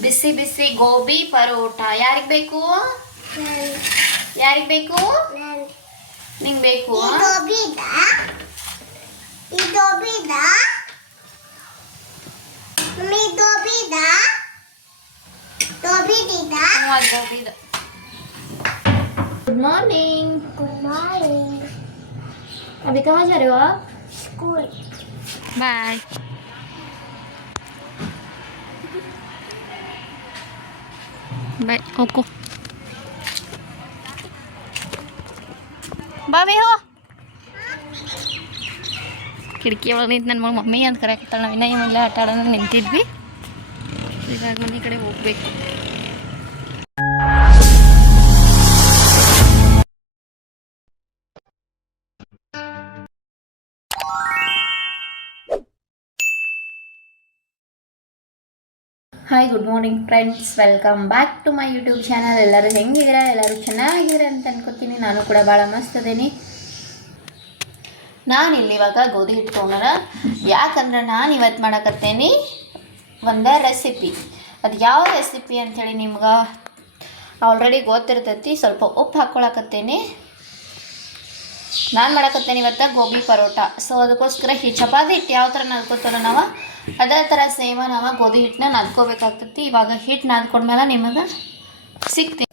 ಬಿಸಿ ಬಿಸಿ ಗೋಬಿ ಪರೋಟ ಯಾರಿಗೆ ಬೇಕು? ಯಾರಿಗೆ ಬೇಕು? ನಿಂಗೆ ಬೇಕು? Good morning. Good morning. अभी कहाँ जा रहे हो आप? स्कूल। बाय। बाय ओको ಬಾವಿ ಹೋ ಕಿಟಕಿ ಒಳಗೆ ನಿಂತು ನನ್ನ ಮಮ್ಮಿ ಅಂತ ಕರೆಯಕ್ತಾಳೆ. ನಾವು ಇನ್ನೂ ಇವೆಲ್ಲ ಆಟ ಆಡೋಣ ನಿಂತಿದ್ವಿ. ಇವಾಗ ಮನೆ ಕಡೆ ಹೋಗ್ಬೇಕು. Hi good morning friends, welcome back to my YouTube channel. ಎಲ್ಲರೂ ಹೆಂಗಿದ್ದೀರಾ? ಎಲ್ಲರೂ ಚೆನ್ನಾಗಿದ್ದೀರಾ ಅಂತ ಅನ್ಕೋತೀನಿ. ನಾನು ಕೂಡ ಭಾಳ ಮಸ್ತ್ ಅದೇನಿ. ನಾನಿಲ್ಲಿ ಇವಾಗ ಗೋಧಿ ಹಿಟ್ಟು ತೊಗೊಂಡಾರ. ಯಾಕಂದ್ರೆ ನಾನು ಇವತ್ತು ಮಾಡಕತ್ತೇನಿ ಒಂದು ರೆಸಿಪಿ. ಅದು ಯಾವ ರೆಸಿಪಿ ಅಂಥೇಳಿ ನಿಮ್ಗೆ ಆಲ್ರೆಡಿ ಗೊತ್ತಿರ್ತೈತಿ. ಸ್ವಲ್ಪ ಉಪ್ಪು ಹಾಕ್ಕೊಳಕತ್ತೇನಿ. ನಾನು ಮಾಡಕತ್ತೇನೆ ಇವತ್ತು ಗೋಬಿ ಪರೋಟ. ಸೊ ಅದಕ್ಕೋಸ್ಕರ ಚಪಾತಿ ಹಿಟ್ಟು ಯಾವ ಥರ ನಾದ್ಕೋತಾರ ನಾವು ಅದೇ ಥರ ಸೇಮ ನಾವು ಗೋಧಿ ಹಿಟ್ಟನ್ನ ನಾದ್ಕೋಬೇಕಾಗ್ತೈತಿ. ಇವಾಗ ಹಿಟ್ಟು ನಾದ್ಕೊಂಡ್ಮೇಲೆ ನಿಮಗೆ ಸಿಗ್ತೀನಿ.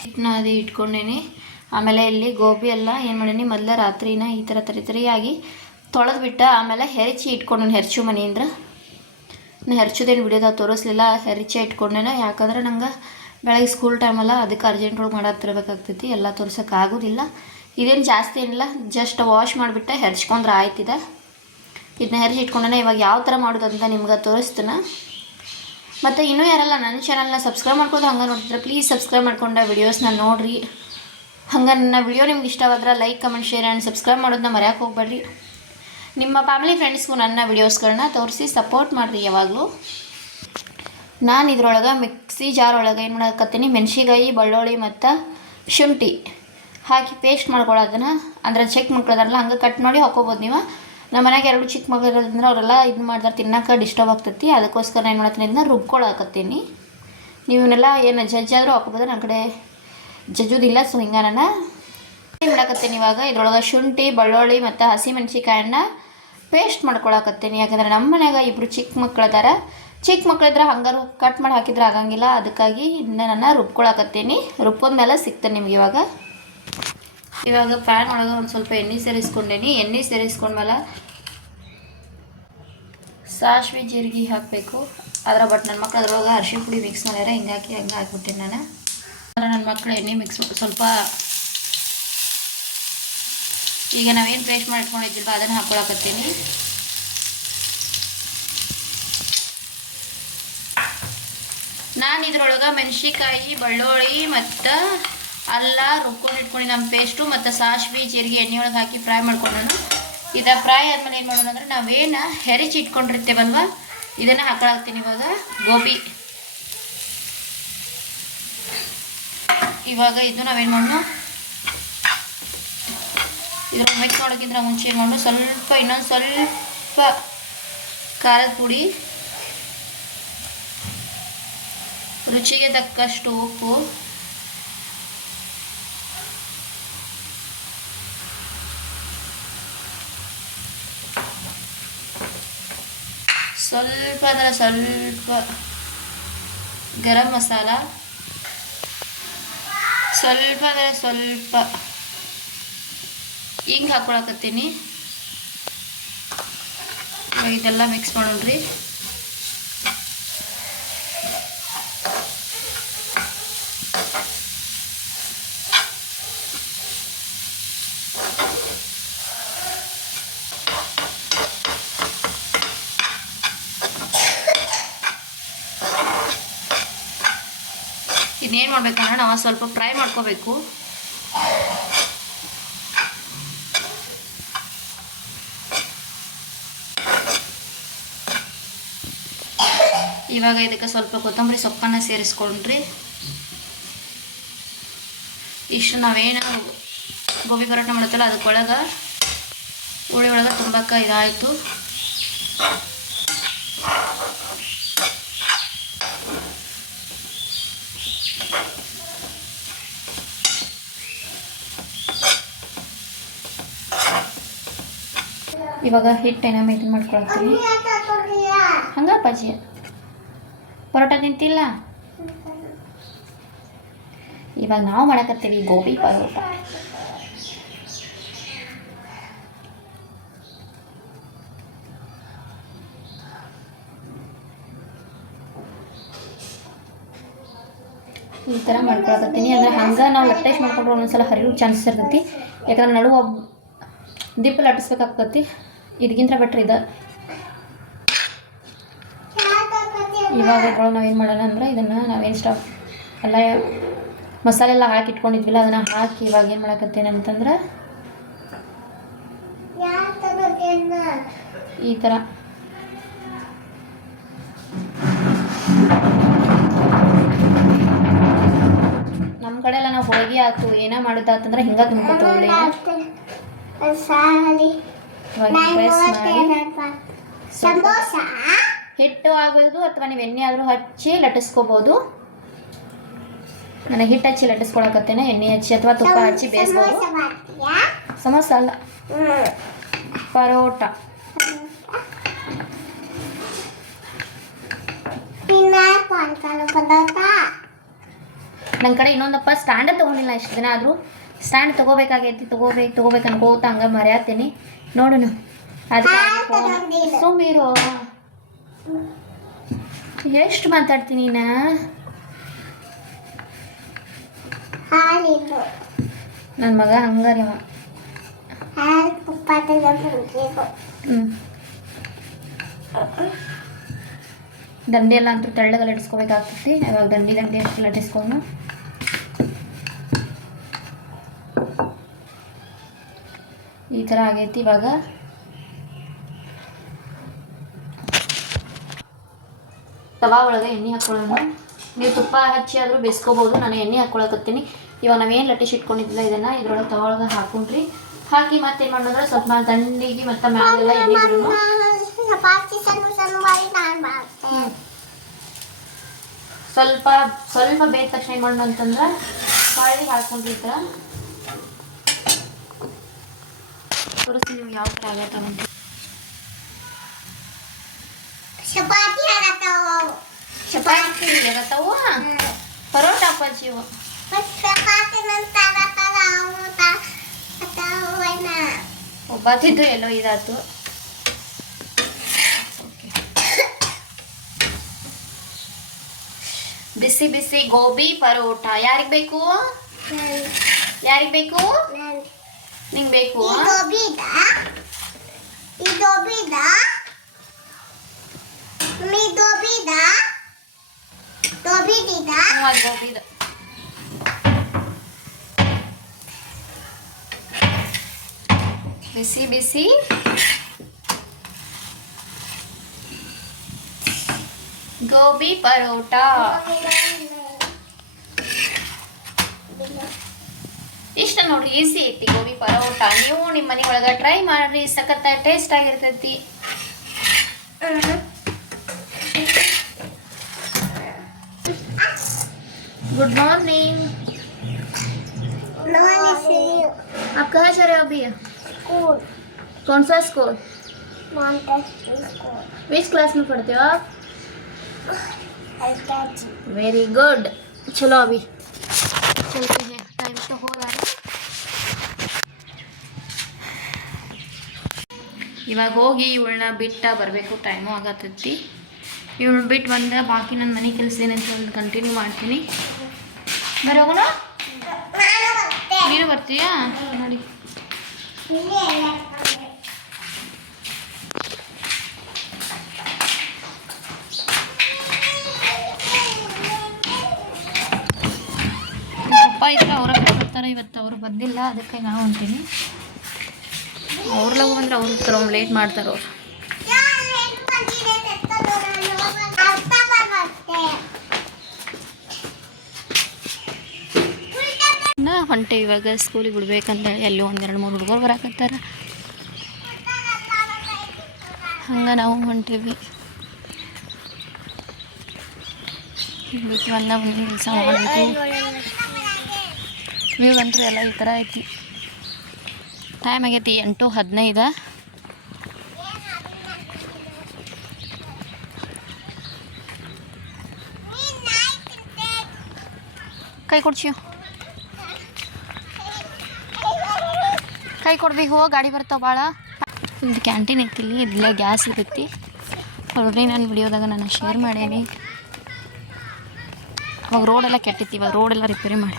ಹಿಟ್ಟನ್ನ ಅದೇ ಇಟ್ಕೊಂಡೇನಿ. ಆಮೇಲೆ ಇಲ್ಲಿ ಗೋಬಿ ಎಲ್ಲ ಏನು ಮಾಡೀನಿ, ಮೊದಲ ರಾತ್ರಿನ ಈ ಥರ ತರಿಯಾಗಿ ತೊಳೆದ್ಬಿಟ್ಟು ಆಮೇಲೆ ಹೆರಚಿ ಇಟ್ಕೊಂಡೇನೆ. ಹೆರ್ಚು ಮನೆಯಿಂದ ನಾನು ಹೆರ್ಚೋದೇನು ವಿಡಿಯೋದಾಗ ತೋರಿಸ್ಲಿಲ್ಲ, ಹೆರಚೆ ಇಟ್ಕೊಂಡೇನೆ. ಯಾಕಂದ್ರೆ ನಂಗೆ ಬೆಳಗ್ಗೆ ಸ್ಕೂಲ್ ಟೈಮಲ್ಲ, ಅದಕ್ಕೆ ಅರ್ಜೆಂಟ್ ಒಳಗೆ ಮಾಡತ್ತಿರ್ಬೇಕಾಗ್ತೈತಿ. ಎಲ್ಲ ತೋರ್ಸೋಕೆ ಆಗೋದಿಲ್ಲ. ಇದೇನು ಜಾಸ್ತಿ ಏನಿಲ್ಲ, ಜಸ್ಟ್ ವಾಶ್ ಮಾಡಿಬಿಟ್ಟು ಹೆರ್ಚ್ಕೊಂಡ್ರೆ ಆಯ್ತಿದೆ. ಇದನ್ನ ಹೆರ್ಚಿ ಇಟ್ಕೊಂಡೇನೆ. ಇವಾಗ ಯಾವ ಥರ ಮಾಡೋದಂತ ನಿಮ್ಗೆ ತೋರಿಸ್ತೀನಿ. ಮತ್ತು ಇನ್ನೂ ಯಾರೆಲ್ಲ ನನ್ನ ಚಾನಲ್ನ ಸಬ್ಸ್ಕ್ರೈಬ್ ಮಾಡ್ಕೊಂಡು ಹಂಗೆ ನೋಡ್ತಿದ್ರೆ ಪ್ಲೀಸ್ ಸಬ್ಸ್ಕ್ರೈಬ್ ಮಾಡ್ಕೊಂಡೆ ವಿಡಿಯೋಸ್ನ ನೋಡಿರಿ. ಹಂಗೆ ನನ್ನ ವಿಡಿಯೋ ನಿಮ್ಗೆ ಇಷ್ಟವಾದ್ರೆ like, comment, share and subscribe ಮಾಡೋದನ್ನ ಮರೆಯೋಕೆ ಹೋಗ್ಬೇಡ್ರಿ. ನಿಮ್ಮ ಫ್ಯಾಮಿಲಿ ಫ್ರೆಂಡ್ಸ್ಗೂ ನನ್ನ ವಿಡಿಯೋಸ್ಗಳನ್ನ ತೋರಿಸಿ ಸಪೋರ್ಟ್ ಮಾಡಿರಿ ಯಾವಾಗಲೂ. ನಾನು ಇದ್ರೊಳಗೆ ಮಿಕ್ಸಿ ಜಾರ್ ಒಳಗೆ ಏನು ಮಾಡಕತ್ತೀನಿ, ಮೆಣಸಿನ್ಕಾಯಿ, ಬೆಳ್ಳುಳ್ಳಿ ಮತ್ತು ಶುಂಠಿ ಹಾಕಿ ಪೇಸ್ಟ್ ಮಾಡ್ಕೊಳ್ಳೋದನ್ನು. ಅಂದರೆ ಚಿಕ್ಕ ಮಕ್ಳದಾರಲ್ಲ ಹಂಗೆ ಕಟ್ ಮಾಡಿ ಹಾಕೋಬೋದು ನೀವು. ನಮ್ಮ ಮನೆಗೆ 2 ಚಿಕ್ಕ ಮಗಳು ಇರೋದ್ರಿಂದ ಅವರೆಲ್ಲ ಇದು ಮಾಡ್ತಾರೆ, ತಿನ್ನೋಕೆ ಡಿಸ್ಟರ್ಬ್ ಆಗ್ತೈತಿ. ಅದಕ್ಕೋಸ್ಕರ ಏನು ಮಾಡ್ತೀನಿ, ಇದನ್ನ ರುಬ್ಕೊಳಕತ್ತೀನಿ. ನೀವನ್ನೆಲ್ಲ ಏನು ಜಜ್ಜಾದರೂ ಹಾಕೋಬೋದು, ನನ್ನ ಕಡೆ ಜಜ್ಜೋದಿಲ್ಲ. ಸೊ ಹಿಂಗೆ ನಾನು ಏನು ಮಾಡಕತ್ತೀನಿ ಇವಾಗ ಇದ್ರೊಳಗೆ ಶುಂಠಿ, ಬೆಳ್ಳುಳ್ಳಿ ಮತ್ತು ಹಸಿಮೆಣ್ಸಿಕಾಯನ್ನ ಪೇಸ್ಟ್ ಮಾಡ್ಕೊಳಕತ್ತೀನಿ. ಯಾಕಂದರೆ ನಮ್ಮ ಮನೆಯಾಗ 2 ಚಿಕ್ಕ ಮಕ್ಳು ಅದಾರ. ಚಿಕ್ಕ ಮಕ್ಳಿದ್ರೆ ಹಂಗಾರು ಕಟ್ ಮಾಡಿ ಹಾಕಿದ್ರೆ ಆಗಂಗಿಲ್ಲ. ಅದಕ್ಕಾಗಿ ಇದನ್ನ ನಾನು ರುಬ್ಕೊಳಕತ್ತೀನಿ. ರುಬ್ಕೊಂಡ್ಮೇಲೆ ಸಿಗ್ತೇನೆ ನಿಮ್ಗೆ. ಇವಾಗ ಪ್ಯಾನ್ ಒಳಗೆ ಒಂದು ಸ್ವಲ್ಪ ಎಣ್ಣೆ ಸೇರಿಸ್ಕೊಂಡೇನಿ. ಎಣ್ಣೆ ಸೇರಿಸ್ಕೊಂಡ್ಮೇಲೆ ಸಾಸಿವೆ ಜೀರಿಗೆ ಹಾಕಬೇಕು. ಬಟ್ ನನ್ನ ಮಕ್ಳು ಅದ್ರೊಳಗೆ ಅರಿಶಿನ ಪುಡಿ ಮಿಕ್ಸ್ ಮಾಡ್ಯಾರ, ಹಂಗೆ ಹಾಕ್ಬಿಟ್ಟೆ ನಾನು. ನನ್ನ ಮಕ್ಕಳು ಎಣ್ಣೆ ಮಿಕ್ಸ್ ಸ್ವಲ್ಪ ಈಗ ನಾವೇನು ಪೇಸ್ಟ್ ಮಾಡಿ ಇಟ್ಕೊಂಡಿದ್ದಿಲ್ವ ಅದನ್ನು ಹಾಕ್ಕೊಳಕತ್ತೀನಿ. ನಾನು ಇದ್ರೊಳಗೆ ಮೆಣಸಿನ್ಕಾಯಿ, ಬೆಳ್ಳುಳ್ಳಿ ಮತ್ತು ಅಲ್ಲ ರುಬ್ಕೊಂಡು ನಮ್ಮ ಪೇಸ್ಟು ಮತ್ತು ಸಾಸಿವೆ ಜೀರಿಗೆ ಎಣ್ಣೆ ಒಳಗೆ ಹಾಕಿ ಫ್ರೈ ಮಾಡ್ಕೊಂಡನು. ಇದು ಫ್ರೈ ಆದಮೇಲೆ ಏನು ಮಾಡೋಣ ಅಂದರೆ ನಾವೇನು ಹೆರಚಿ ಇಟ್ಕೊಂಡಿರ್ತೇವಲ್ವ ಇದನ್ನು ಹಾಕೊಳತ್ತೀನಿ. ಇವಾಗ ಇದು ನಾವೇನು ಮಾಡೋಣ, ಇದ್ರ ಮಿಕ್ಸ್ ಮಾಡೋಕ್ಕಿಂತ ಮುಂಚೆ ಏನು ಮಾಡೋಣ, ಇನ್ನೊಂದು ಸ್ವಲ್ಪ ಖಾರದ ಪುಡಿ, ರುಚಿಗೆ ತಕ್ಕಷ್ಟು ಉಪ್ಪು, ಸ್ವಲ್ಪ ಗರಂ ಮಸಾಲ, ಸ್ವಲ್ಪ ಹಿಂಗೆ ಹಾಕ್ಕೊಳಕತ್ತೀನಿ. ಇವಾಗ ಇದೆಲ್ಲ ಮಿಕ್ಸ್ ಮಾಡೋಣ್ರಿ. ಇನ್ನೇನು ಮಾಡ್ಬೇಕಂದ್ರೆ ನಾವು ಸ್ವಲ್ಪ ಫ್ರೈ ಮಾಡ್ಕೋಬೇಕು. ಇವಾಗ ಇದಕ್ಕೆ ಸ್ವಲ್ಪ ಕೊತ್ತಂಬರಿ ಸೊಪ್ಪನ್ನು ಸೇರಿಸ್ಕೊಂಡ್ರಿ. ಇಷ್ಟು ನಾವೇನು ಗೋಬಿ ಪರೋಟ ಮಾಡುತ್ತಲ್ಲ ಅದಕ್ಕೊಳಗೆ ಹುಳಿ ಒಳಗೆ ತುಂಬಕ್ಕೆ ಇದಾಯಿತು. ಇವಾಗ ಹಿಟ್ಟೇನ ಮೇಂಟೈನ್ ಮಾಡ್ಕೊಳ್ತೀವಿ. ಹಂಗ ಅಪ್ಪಾಜಿ ಪರೋಟ ತಿಂತಿಲ್ಲ. ಇವಾಗ ನಾವು ಮಾಡಕತ್ತೀವಿ ಗೋಬಿ ಪರೋಟ. ಈ ಥರ ಮಾಡ್ಕೊಳಕತ್ತೀನಿ. ಅಂದರೆ ಹಂಗೆ ನಾವು ಲಟ್ಟೇಶ್ ಮಾಡ್ಕೊಂಡ್ರೆ ಒಂದೊಂದ್ಸಲ ಹರಿಯೋ ಚಾನ್ಸಸ್ ಇರ್ತೈತಿ. ಯಾಕಂದ್ರೆ ನಡುವ ದಿಪ್ಪ ಲಟ್ಟಿಸ್ಬೇಕಾಗ್ತೈತಿ. ಇದಕ್ಕಿಂತ ಬೆಟ್ರ್ ಇದು. ಇವಾಗ ನಾವೇನು ಮಾಡೋಣ ಅಂದ್ರೆ ಇದನ್ನು ನಾವೇನು ಸ್ಟಾಪ್ ಎಲ್ಲ ಮಸಾಲೆ ಎಲ್ಲ ಹಾಕಿ ಇಟ್ಕೊಂಡಿದ್ವಿಲ್ಲ ಅದನ್ನು ಹಾಕಿ ಇವಾಗ ಏನು ಮಾಡಕತ್ತೇನೆ ಅಂತಂದ್ರೆ ಈ ಥರ ನಮ್ಮ ಕಡೆ ಎಲ್ಲ ನಾವು ಹೋಳಿಗೆ ಆಯ್ತು ಏನೋ ಮಾಡೋದಾತಂದ್ರೆ ಹಿಂಗೆ ತುಂಬ್ಕೊತೀವಿ. ಹಿಟ್ಟು ಆಗ್ಬೋದು ಅಥವಾ ನೀವು ಎಣ್ಣೆ ಆದರೂ ಹಚ್ಚಿ ಲಟ್ಟಿಸ್ಕೋಬೋದು. ನನಗೆ ಹಿಟ್ಟು ಹಚ್ಚಿ ಲಟ್ಟಿಸ್ಕೊಳಕತ್ತೇನೆ, ಎಣ್ಣೆ ಹಚ್ಚಿ ಅಥವಾ ತುಪ್ಪ ಹಚ್ಚಿ ಬೇಯಿಸ್ಬೋದು. ಸಮೋಸ ಅಲ್ಲ, ಪರೋಟ. ನನ್ನ ಕಡೆ ಇನ್ನೊಂದಪ್ಪ ಸ್ಟ್ಯಾಂಡ್ ತೊಗೊಂಡಿಲ್ಲ ಇಷ್ಟು ದಿನ. ಆದರೂ ಸ್ಟ್ಯಾಂಡ್ ತೊಗೋಬೇಕಾಗೈತಿ, ತೊಗೋಬೇಕು ಅನ್ಕೋತ ಹಂಗೆ ಮರ್ಯಾತೀನಿ. ನೋಡೋಣ ಅದಕ್ಕೆ ಸುಮ್ಮೀರು. ಎಷ್ಟು ಮಾತಾಡ್ತೀನಿ ನಾ. ನನ್ನ ಮಗ ಹಂಗಾರಿ ಅವ. ದಂಡಿ ಎಲ್ಲ ಅಂತೂ ತೆಳ್ಳಗೆ ಲಟ್ಟಿಸ್ಕೋಬೇಕಾಗ್ತೈತಿ. ಇವಾಗ ದಂಡಿ ಹಾಕಿ ಲಟ್ಟಿಸ್ಕೊಂಡು ಈ ಥರ ಆಗೈತಿ. ಇವಾಗ ತವಾ ಒಳಗೆ ಎಣ್ಣೆ ಹಾಕ್ಕೊಳ್ಳೋಣ. ನೀವು ತುಪ್ಪ ಹಚ್ಚಿ ಆದರೂ ಬೇಯಿಸ್ಕೋಬೋದು. ನಾನು ಎಣ್ಣೆ ಹಾಕ್ಕೊಳಕತ್ತೀನಿ. ಇವಾಗ ನಾವೇನು ಲಟ್ಟಿಸಿ ಇಟ್ಕೊಂಡಿದ್ದಿಲ್ಲ ಇದನ್ನು ಇದ್ರೊಳಗೆ ತವಾ ಒಳಗೆ ಹಾಕೊಂಡ್ರಿ. ಹಾಕಿ ಮತ್ತೇನು ಮಾಡೋದ್ರೆ ಸ್ವಲ್ಪ ದಂಡಿಗೆ ಮತ್ತು ಮ್ಯಾಲೆಲ್ಲ ಎಣ್ಣೆ ಬಿಡೋಣ. ಸ್ವಲ್ಪ ಬೇಯ್ದ ತಕ್ಷಣ ಏನು ಮಾಡೋಣ ಅಂತಂದ್ರೆ ಬಾಳಿ ಹಾಕ್ಕೊಂಡಿರ್ತೀರ. ತೋರಿಸ್ತೀನಿ ನಿಮ್ಗೆ ಯಾವ ಥರ ಆಗೈತೆ ಅಂತ. ಚಪಾತಿ ಆಗತ್ತವು ಪರೋಟ ಅಪ್ಪಾಜಿ ಇವು. ಒಬ್ಬತ್ತಿದ್ದು ಎಲ್ಲೋ ಇದಾಯ್ತು. ಬಿಸಿ ಬಿಸಿ ಗೋಬಿ ಪರೋಟ ಯಾರಿಗೆ ಬೇಕು? ಯಾರಿಗೆ ಬೇಕು? ನಿಂಗೆ ಬೇಕು? ಗೋಬಿದ ಬಿಸಿ ಬಿಸಿ ಗೋಬಿ ಪರೋಟ. ಇಷ್ಟ ನೋಡ್ರಿ, ಈಸಿ ಐತಿ ಗೋಬಿ ಪರೋಟ. ನೀವು ನಿಮ್ಮ ಮನೆ ಒಳಗೆ ಟ್ರೈ ಮಾಡ್ರಿ, ಸಖತ್ ಟೇಸ್ಟ್ ಆಗಿರ್ತೈತಿ. Good morning. आप कहाँ जा रहे हो अभी? स्कूल। कौन सा स्कूल? स्कूल। विच क्लास में पढ़ते हो आप? LKG। Very good. चलो अभी चलते हैं, टाइम तो हो रहा है। ಇವಾಗ ಹೋಗಿ ಇವಳನ್ನ ಬಿಟ್ಟ ಬರಬೇಕು, ಟೈಮು ಆಗತ್ತೈತಿ. ಇವಳು ಬಿಟ್ಟು ಬಂದರೆ ಬಾಕಿ ನನ್ನ ಮನೆ ಕೆಲಸ ಏನಂತ ಒಂದು ಕಂಟಿನ್ಯೂ ಮಾಡ್ತೀನಿ. ಬರೋಗೋಣ? ನೀನು ಬರ್ತೀಯಾ? ನೋಡಿ ಅಪ್ಪ ಇದ್ರೆ ಅವರ ಬರ್ತಾರೆ. ಇವತ್ತು ಅವರು ಬಂದಿಲ್ಲ, ಅದಕ್ಕೆ ನಾವು ಹೊಂಟೀನಿ. ಅವ್ರ ಲಗು ಬಂದರೆ ಅವ್ರು ಇರ್ತಾರೆ, ಅವ್ರು ಲೇಟ್ ಮಾಡ್ತಾರೆ ಅವ್ರು. ಹೊಂಟೇವಿ ಇವಾಗ ಸ್ಕೂಲಿಗೆ ಬಿಡ್ಬೇಕಂತ ಎಲ್ಲೋ 1-2-3 ಹುಡುಗರು ಬರಾಕತ್ತಾರ. ಹಂಗೆ ನಾವು ಹೊಂಟೇವಿ. ಬಿಟ್ಟು ಮುಂದಿನ ಕೆಲಸ ಮಾಡಬೇಕು. ವ್ಯೂ ಅಂತೂ ಎಲ್ಲ ಈ ಥರ ಐತಿ. ಟೈಮ್ ಆಗೈತಿ 8:15. ಕೈ ಕೊಡ್ಸಿವ್, ಕೈ ಕೊಡ್ಬಿ. ಹೋ ಗಾಡಿ ಬರ್ತಾವ ಭಾಳ. ಇದು ಕ್ಯಾಂಟೀನ್ ಐತಿಲ್ಲಿ, ಇದಿಲ್ಲ ಗ್ಯಾಸ್ ಇರ್ತೈತಿ. ಆಲ್ರೆಡಿ ನಾನು ವಿಡಿಯೋದಾಗ ನಾನು ಶೇರ್ ಮಾಡೇನಿ. ಅವಾಗ ರೋಡೆಲ್ಲ ಕೆಟ್ಟಿತ್ತು, ಇವಾಗ ರೋಡೆಲ್ಲ ರಿಪೇರಿ ಮಾಡಿ.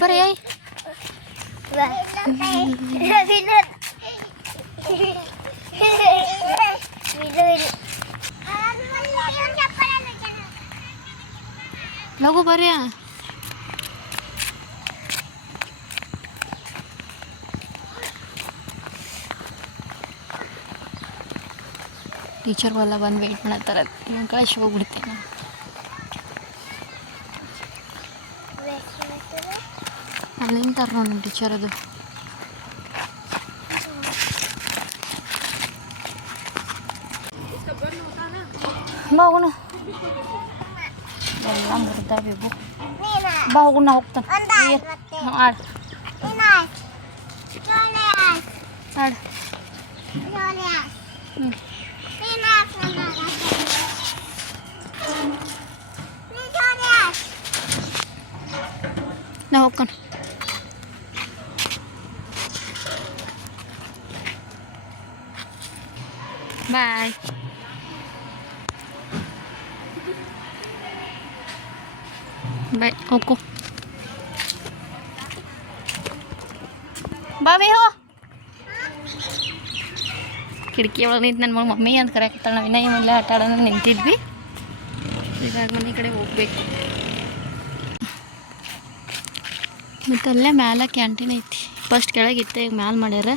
ಬರೀ ಲಘು ಬರ್ರಿ. ಟೀಚರ್ಗಳೆಲ್ಲ ಬಂದು ವೆಯ್ಟ್ ಮಾಡತ್ತಾರೆ. ಕಳಿಸಿ ಹೋಗ್ಬಿಡ್ತೇನೆ. ಅಲ್ಲಿ ನಿಂತಾರ ನೋಡಿ ಟೀಚರ್. ಅದು ಬಾ ಹೋಗೋಣ. ಎಲ್ಲ ಮುರಿದಾವೆ ಇವು. ಬಾ ಹೋಗೋಣ, ನಾ ಹೋಗ್ತಾನೆ. ಆಡು ಆಡು. ನಾ ಹೋಗ್ತಾನೆ. ಬಾಯ್. ಬಾಯ್. ಹೋಗು. ಬಾಬಿ ಹೋ. ಕಿಟಕಿ ಒಳಗೆ ನಿಂತು ನನ್ನ ಮಮ್ಮಿ ಅಂತ ಕರೆಯಕ್ತಾಳೆ. ನಾವು ಇನ್ನೂ ಇವೆಲ್ಲ ಆಟ ಆಡೋಣ ನಿಂತಿದ್ವಿ. ಇವಾಗ ಮನೆ ಕಡೆ ಹೋಗ್ಬೇಕು. ಮತ್ತು ಅಲ್ಲೇ ಮ್ಯಾಲೆ ಕ್ಯಾಂಟೀನ್ ಐತಿ. ಫಸ್ಟ್ ಕೆಳಗಿತ್ತು, ಈಗ ಮ್ಯಾಲೆ ಮಾಡ್ಯಾರ.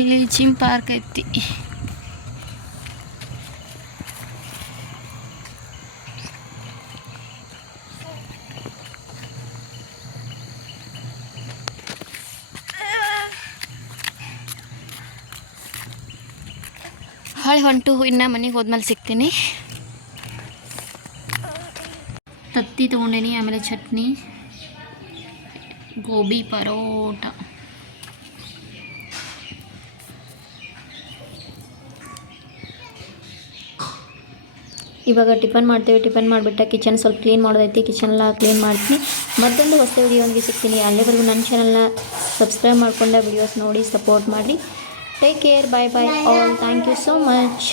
ಇಲ್ಲಿ ಜಿಮ್ ಪಾರ್ಕ್ ಐತಿ. ಹೊಳೆ ಹೊಂಟು ಇನ್ನು ಮನೆಗೆ ಹೋದ್ಮೇಲೆ ಸಿಗ್ತೀನಿ. ತತ್ತಿ ತೊಗೊಂಡೇನಿ, ಆಮೇಲೆ ಚಟ್ನಿ, ಗೋಬಿ ಪರೋಟ. ಇವಾಗ ಟಿಫನ್ ಮಾಡ್ತೇವೆ. ಟಿಫನ್ ಮಾಡಿಬಿಟ್ಟು ಕಿಚನ್ ಸ್ವಲ್ಪ ಕ್ಲೀನ್ ಮಾಡೋದೈತಿ. ಕಿಚನೆಲ್ಲ ಕ್ಲೀನ್ ಮಾಡ್ತೀನಿ. ಮತ್ತೊಂದು ಹೊಸ ವಿಡಿಯೋನಿಗೆ ಸಿಗ್ತೀನಿ. ಅಲ್ಲಿವರೆಗೂ ನನ್ನ ಚಾನಲ್ನ ಸಬ್ಸ್ಕ್ರೈಬ್ ಮಾಡ್ಕೊಂಡ ವಿಡಿಯೋಸ್ ನೋಡಿ ಸಪೋರ್ಟ್ ಮಾಡಿರಿ. Take care. Bye bye all. Thank you so much.